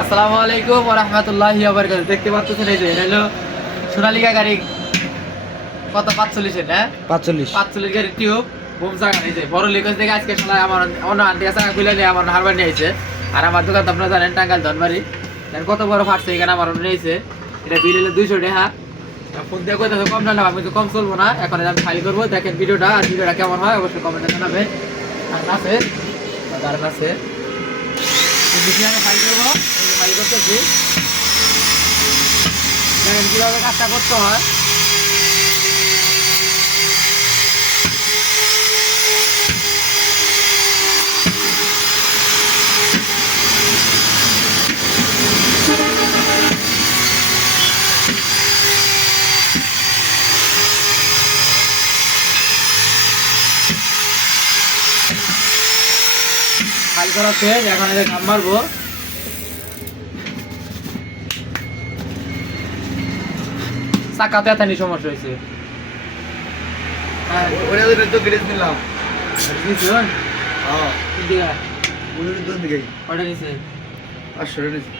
আসসালামু আলাইকুম ওয়া রাহমাতুল্লাহি ওয়া বারাকাতুহু। দেখতে পাচ্ছেন এই যে এটা হলো সোনালিকা গাড়ি, কত 45 এর না 45 গাড়ি টিউব বোমসা গাড়ি। এই যে বড় লিকজ থেকে আজকে শালা আমার অন্য আন্টি আছে খুলে নিয়ে আমার হারবার নিয়ে আইছে। আর আমার দোকান তো আপনারা জানেন টাঙ্গাইল ধনবাড়ি। দেখেন কত বড় ফাটছে এখানে আমার নিয়েছে। এটা বিল হলো 200 টাকা। ফোন দিয়ে কইতাছে কম না, আমি তো কম চলবো না। এখন আমি ফাইল করব। দেখেন ভিডিওটা, আর ভিডিওটা কেমন হয় অবশ্যই কমেন্টে জানাবেন। আর আছে আর আছে আমি ফাইল করবো, ফাইল করতেছি। দেখেন কিভাবে কাজটা করতে হয়। ফাইল করা শেষ, এখন এদের কাম মারবো। চাকাতে এতনি সমস্যা হয়েছে। ওটা তো গ্রেস নিলাম। অর্ডার নিছে 500 টাকা নিছি।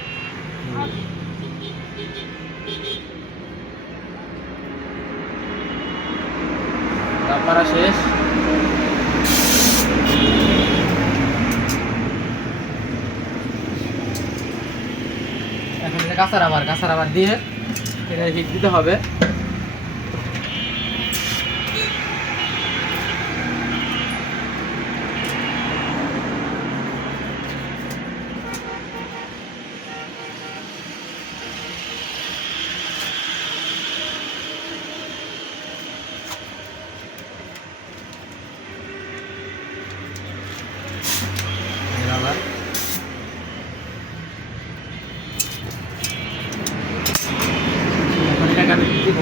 কাম মারা শেষ। এখন এটা কাঁচা রাবার দিয়ে এটা হিট দিতে হবে। রাবার এখন এটাকে আমি দিব।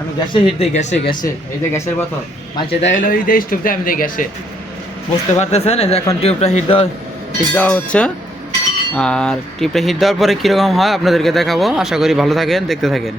আমি গ্যাসে হিট দিই, গ্যাসে এই যে গ্যাসের বোতল মাঝে দেয় হলো এই যে স্টোভ দিয়ে আমি দিই গ্যাসে। বুঝতে পারতেছেন এই যে এখন টিউবটা হিট দেওয়া হচ্ছে। আর টিউবটা হিট দেওয়ার পরে কীরকম হয় আপনাদেরকে দেখাবো। আশা করি ভালো থাকেন, দেখতে থাকেন।